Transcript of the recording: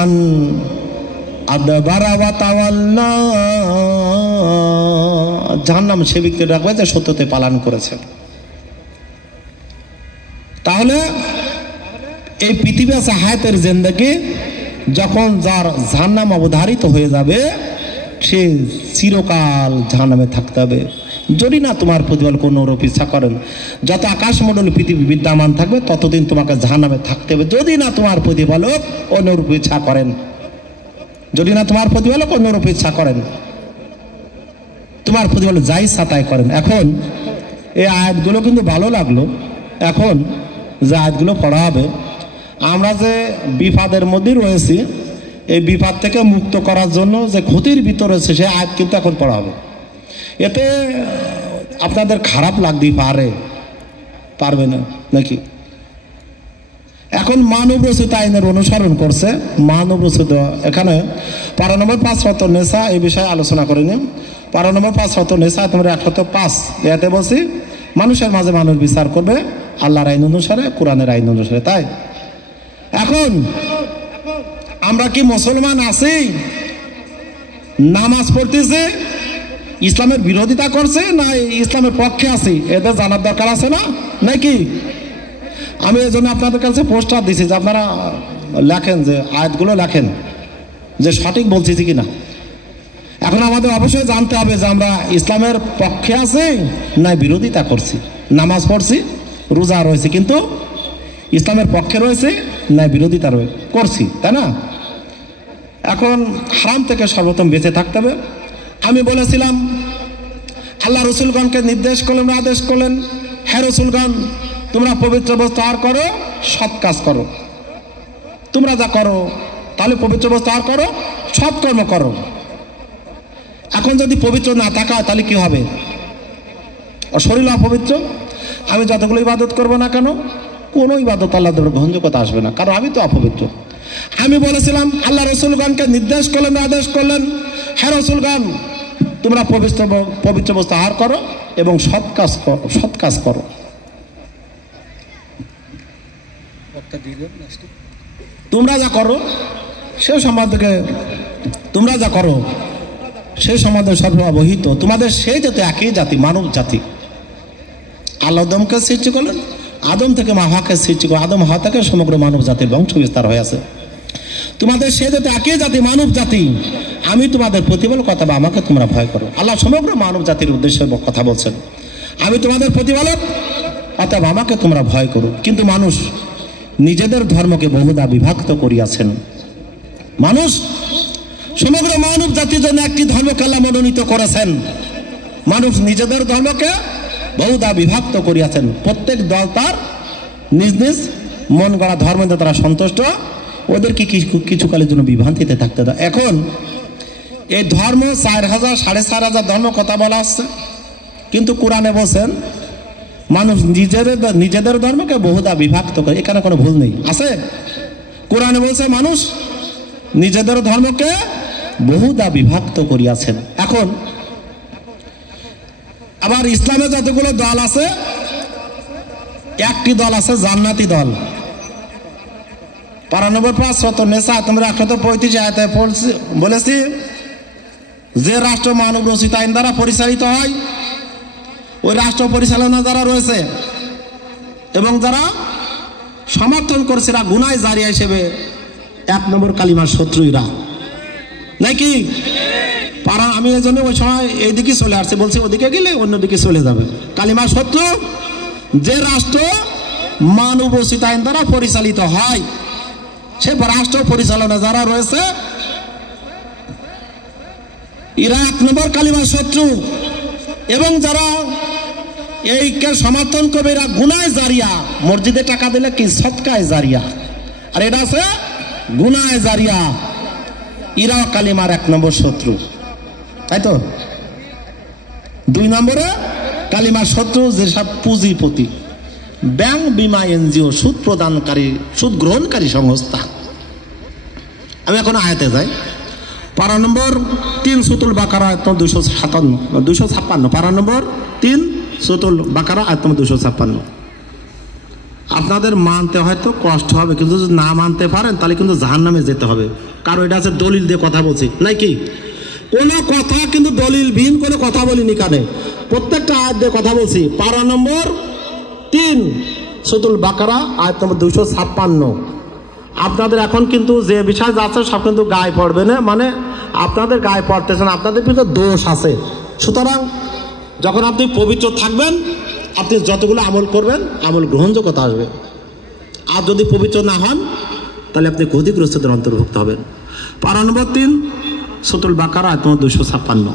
ওয়ামান আদবারা ওয়া তাওয়াল্লা, জাহান্নাম সে ব্যক্তি ডাকবে যে সত্যতে পালন করেছে। তাহলে এই পৃথিবী আছে হায়াতের জিন্দেগি, যখন যার জাহান্নাম অবধারিত হয়ে যাবে সে চিরকাল জাহান্নামে থাকতে হবে, যদি না তোমার প্রতিপালক কোনরূপ ইচ্ছা করেন। যত আকাশমণ্ডলী পৃথিবী বিদ্যমান থাকবে ততদিন তোমাকে জাহান্নামে থাকতে হবে, যদি না তোমার প্রতিপালক অনুরূপ ইচ্ছা করেন, যদি না তোমার প্রতিপালক অনুরূপ ইচ্ছা করেন, তোমার প্রতিপালক যাই ইচ্ছা তাই করেন। এখন এই আয়াতগুলো কিন্তু ভালো লাগলো। এখন যে আয়াতগুলো পড়া হবে, আমরা যে বিপদের মধ্যে রয়েছি, এই বিপদ থেকে মুক্ত করার জন্য যে ক্ষতির ভিতরে রয়েছে সেই আয়াত কিন্তু এখন পড়া হবে। এতে আপনাদের খারাপ লাগতেই পারবে না নাকি? এখন মানব রচিত আইনের অনুসরণ করছে, মানব রচিত। এখানে 12 নম্বর 5 সূরা নিসা এই বিষয়ে আলোচনা করে নিন। 12 নম্বর 5 সূরা নিসা তোমরা 105 এতে বলছি মানুষের মাঝে মানুষ বিচার করবে আল্লাহর আইন অনুসারে, কোরআনের আইন অনুসারে। তাই এখন আমরা কি মুসলমান আছি, নামাজ পড়তেছে, ইসলামের বিরোধিতা করছে না ইসলামের পক্ষে আছি, এদের জানার দরকার আছে না নাকি? আমি এই জন্য আপনাদের কাছে পোস্টার দিছি যে আপনারা লেখেন, যে আয়াতগুলো লেখেন যে সঠিক বলছি কিনা। এখন আমাদের অবশ্যই জানতে হবে যে আমরা ইসলামের পক্ষে আছি না বিরোধিতা করছি। নামাজ পড়ছি, রোজা রয়েছে, কিন্তু ইসলামের পক্ষে রয়েছে না বিরোধিতা করছি, তাই না? এখন হারাম থেকে সর্বপ্রথম বেঁচে থাকতে হবে। আমি বলেছিলাম আল্লাহ রসুলগণকে নির্দেশ করলেন, আদেশ করলেন, হ্যাঁ রসুলগণ তোমরা পবিত্র বস্তু আহার করো, সৎ কাজ করো। তোমরা যা করো তাহলে পবিত্র বস্তু আহার করো, সৎ কর্ম করো। এখন যদি পবিত্র না থাকা হয় তাহলে কি হবে? শরীর অপবিত্র। আমি যতগুলো ইবাদত করবো না কেন, কোনো ইবাদত আল্লাহ গ্রহণযোগ্যতা আসবে না, কারণ আমি তো অপবিত্র। আমি বলেছিলাম আল্লাহ রসুলগণকে নির্দেশ করলেন, আদেশ করলেন, হ্যাঁ রসুলগণ তোমরা পবিত্র বস্তু আহার করো এবং সৎ কাজ করো। তোমরা যা করো সে সম্বন্ধে সর্ব অবহিত। তোমাদের সেই জাতি একই জাতি, মানব জাতি। আল্লাহ আদমকে সৃষ্টি করলেন, আদম থেকে মা হাওয়াকে সৃষ্টি করে, আদম হাওয়া থেকে সমগ্র মানব জাতির বংশ বিস্তার হয়ে আছে। তোমাদের সেই জাতি একই জাতি, মানব জাতি। আমি তোমাদের প্রতিপালক, অথবা আমাকে তোমরা ভয় করো। আল্লাহ সমগ্র মানব জাতির উদ্দেশ্যে কথা বলছেন, আমি তোমাদের প্রতিপালক, অথবা আমাকে তোমরা ভয় করো। কিন্তু মানুষ নিজেদের ধর্মকে বহুধা বিভক্ত করিয়াছেন। মানুষ সমগ্র মানব জাতির জন্য একটি ধর্মকে আল্লাহ মনোনীত করেছেন। মানুষ নিজেদের ধর্মকে বহুধা বিভক্ত করিয়াছেন। প্রত্যেক দল তার নিজ নিজ মন গড়া ধর্মে তারা সন্তুষ্ট, ওদেরকে কিছুকালের জন্য বিভ্রান্তিতে থাকতে দেয়। এখন এই ধর্ম 4000 4500 ধর্ম কথা বলা হচ্ছে, কিন্তু কোরআনে বলছেন মানুষ নিজেদের ধর্মকে বহুধা বিভক্ত করে। এখানে কোনো ভুল নেই, আছে? কোরআনে বলছে মানুষ নিজেদের ধর্মকে বহুধা বিভক্ত করিয়াছেন। এখন আবার ইসলামে যতগুলো দল আছে, একটি দল আছে জান্নাতি দল। 12 নম্বর 5 সূরা নিসা তোমরা 135 আয়াতে বলেছি যে রাষ্ট্র মানব রচিত আইন দ্বারা পরিচালিত হয়, ওই রাষ্ট্র পরিচালনা যারা রয়েছে এবং যারা সমর্থন করছে এরা গুনাহ জারিয়া হিসেবে 1 নম্বর কালিমার শত্রুরা নাকি? আমি এই জন্য ওই সময় এইদিকে চলে আসছে, বলছি ওদিকে গেলে অন্যদিকে চলে যাবে। কালিমার শত্রু যে রাষ্ট্র মানব রচিত আইন দ্বারা পরিচালিত হয়, সে রাষ্ট্র পরিচালনা যারা রয়েছে এরা 1 নম্বর কালিমার শত্রু। এবং যারা এইকে সমর্থন করবে এরা গুনাহ জারিয়া। মসজিদে টাকা দিলে কি সদকায়ে জারিয়া, আর এটা আছে গুনাহ জারিয়া। এরা কালিমার 1 নম্বর শত্রু, তাই তো? 2 নম্বরে কালিমার শত্রু যেসব পুঁজিপতি, ব্যাংক, বিমা, এনজিও, সুদ প্রদানকারী, সুদ গ্রহণকারী সংস্থা। আমি এখন আয়াতে যাই। 12 নম্বর 3 সূরাতুল বাকারা আয়াত 256। 12 নম্বর 3 সূরাতুল বাকারা আয়াত 256। আপনাদের মানতে হয়তো কষ্ট হবে, কিন্তু যদি না মানতে পারেন তাহলে কিন্তু জাহান্নামে যেতে হবে। কারণ এটা আছে দলিল দিয়ে কথা বলছি নাকি, কোনো কথা কিন্তু দলিলবিহীন কোনো কথা বলিনি, কানে প্রত্যেকটা আয়াত দিয়ে কথা বলছি। পারা নম্বর 3 সূরাতুল বাকারা আয়াত নম্বর 256। আপনাদের এখন কিন্তু যে বিষয় যাচ্ছে সব কিন্তু গায়ে পড়বে না, মানে আপনাদের গায়ে পড়তেছে না, আপনাদের ভিতরে দোষ আছে। সুতরাং যখন আপনি পবিত্র থাকবেন, আপনি যতগুলো আমল করবেন আমল গ্রহণযোগ্যতা আসবে। আর যদি পবিত্র না হন তাহলে আপনি ক্ষতিগ্রস্তদের অন্তর্ভুক্ত হবেন। পারা নম্বর 3 সূরাতুল বাকারা আয়াত নম্বর 256।